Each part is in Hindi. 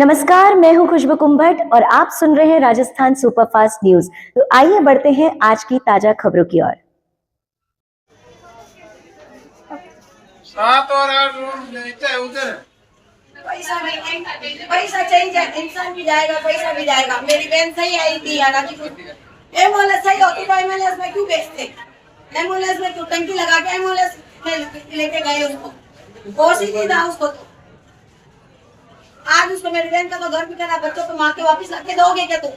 नमस्कार, मैं हूं खुशबू कुंभट और आप सुन रहे हैं राजस्थान सुपरफास्ट न्यूज। तो आइए बढ़ते हैं आज की ताजा खबरों की ओर। 7 और 8 रूम नीचे उधर पैसा चाहिए, इंसान भी जाएगा, पैसा भी जाएगा। मेरी बहन सही आई थी एम्बुलेंस सही होती तो एम्बुलेंस में क्यों बेचते? एम्बुलेंस में क्यों टंकी लगा के एम्बुलेंस लेके गए? उसको होश ही नहीं था उसको। तो आज उसको मेरी बहन का तो घर भी करा, बच्चों को माँ के वापिस लाके दोगे क्या? तुम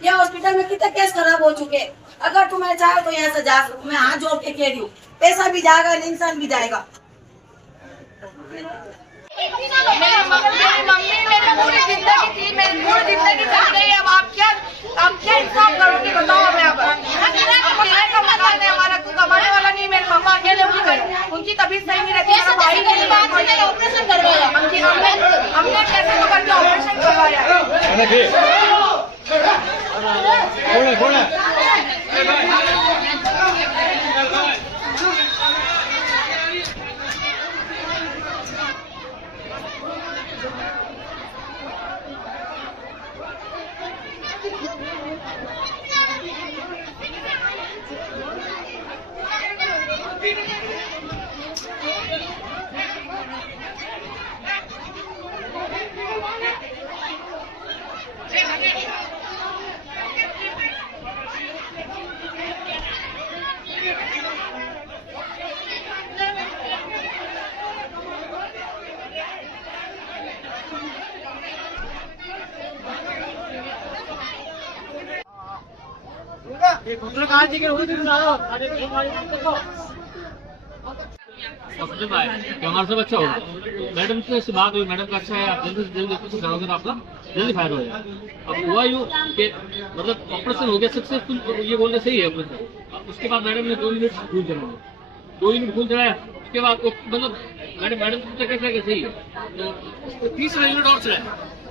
ये हॉस्पिटल में कितने केस खराब हो चुके। अगर तुम्हें चाहो तो यहाँ से जा सकूं, मैं हाथ जोड़ के कह रही हूँ। पैसा भी जाएगा, इंसान भी जाएगा। मेरी मम्मी मेरी पूरी जिंदगी थी, मेरी पूरी जिंदगी चल गई। अब क्या इंसाफ करोगी बताओ? हमें अब किराए का मकान है हमारा, कोई कमाने वाला नहीं। मेरे पापा अकेले उनकी तबीयत सही नहीं रहती, मेरा भाई नहीं, ऑपरेशन करवाया। हमने कैसे तो करके ऑपरेशन करवाया। हमारे सब अच्छा होगा। मैडम से बात हुई, मैडम का अच्छा है, आप जल्दी से जल्दी ऑपरेशन कराओगे तो आपका जल्दी फायदा हो जाएगा। अब हुआ यूँ कि मतलब ऑपरेशन हो गया सक्सेसफुल, तो ये बोलने सही है ऑपरेशन। उसके बाद मैडम ने 2 यूनिट खून चलाया, 2 यूनिट खून चलाया। उसके बाद मतलब मैडम कैसे सही है, तो 30 यूनिट और चलाया।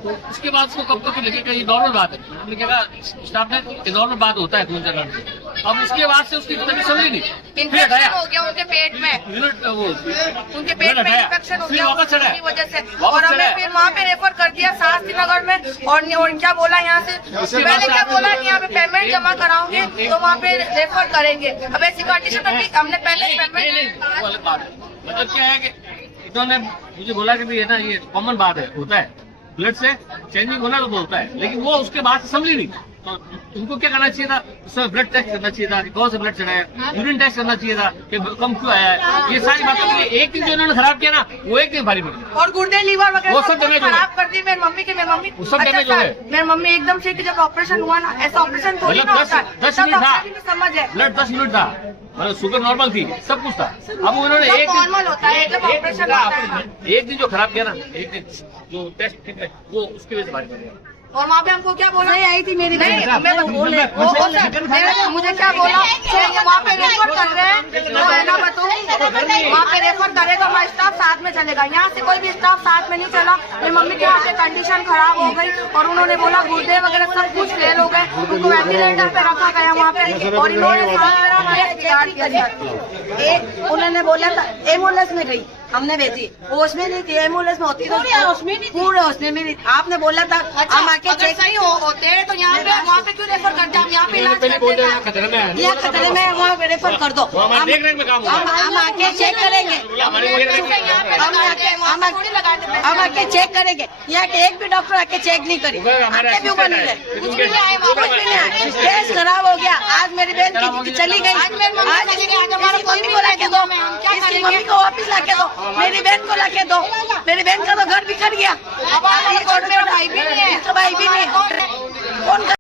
तो इसके बाद उसको कब तक लगेगा ये नॉर्मल बात है। हमने कहा स्टाफ ने नॉर्मल बात होता है खून चलाने से। अब उसके बाद से उसकी तबीयत समझी नहीं, इन्फेक्शन हो गया उनके पेट में, उनके पेट में इन्फेक्शन हो गया उसकी वजह से। और हमें फिर वहाँ पे रेफर कर दिया शास्त्री नगर में। और क्या बोला यहाँ से पहले क्या बोला कि यहाँ पे पेमेंट जमा कराओगे तो वहाँ पे रेफर करेंगे। अब ऐसी कंडीशन में हमने पहले पेमेंट मतलब क्या है कि इन्होंने मुझे बोला कि ये ना ये कॉमन बात है, होता है ब्लड से चेंजिंग होना तो होता है, लेकिन वो उसके बाद संभली नहीं। तो उनको क्या करना चाहिए था, उसमें ब्लड टेस्ट करना चाहिए था, कौन सा ब्लड चढ़ाया, यूरिन टेस्ट करना चाहिए था कि कम क्यों आया है। ये सारी बातों के एक दिन जो इन्होंने खराब किया ना, वो एक दिन भारी पड़ी। और गुर्दे लीवर वगैरह वो सब डैमेज खराब कर दी मेरी मम्मी सब डैमेज हो गए। मेरी मम्मी एकदम से जब ऑपरेशन हुआ ना, ऐसा ऑपरेशन थोड़ी ना होता है। 10 यूनिट था, समझ है, ब्लड 10 यूनिट था, मतलब शुगर नॉर्मल थी, सब कुछ था। अब उन्होंने एक नॉर्मल होता है जब ऑपरेशन होता है। एक दिन जो खराब किया ना, एक दिन जो टेस्ट ठीक है वो उसकी वजह से भारी पड़ गया। और वहाँ पे हमको क्या बोला? नहीं आई थी मेरी बहन। मुझे क्या बोला, वहाँ पे रेफर कर रहे हैं, वहाँ पे रेफर करेगा, हमारा स्टाफ साथ में चलेगा। यहाँ से कोई भी स्टाफ साथ में नहीं चला। मेरी मम्मी की वहाँ पे कंडीशन खराब हो गई और उन्होंने बोला गुर्दे वगैरह सब कुछ फेल हो गए, उनको वेंटिलेटर पे रखा गया वहाँ पे। और इन्होंने उन्होंने बोला था एम्बुलेंस में गई, हमने भेजी, होश में नहीं थी। एम्बुलेंस में होती तो पूरे होश में नहीं। आपने बोला था हम आके चेक सही होते हैं तो यहाँ पे वहाँ पे क्यों रेफर करते हैं? हम यहाँ पे इलाज करते हैं, खतरे में वहाँ पे रेफर कर दो। हम आके चेक करेंगे, हम आके चेक करेंगे। यहाँ के एक भी डॉक्टर आके चेक नहीं करी, कुछ भी नहीं आया। केस खराब हो गया। आज मेरी बहन की चली गई, आज हमारा कोई भी ला के दो, इसकी मम्मी को वापिस ला के दो, मेरी बहन को ला के दो। मेरी बहन का तो घर बिखर गया। अब भाई भी नहीं है, भाई भी नहीं। कौन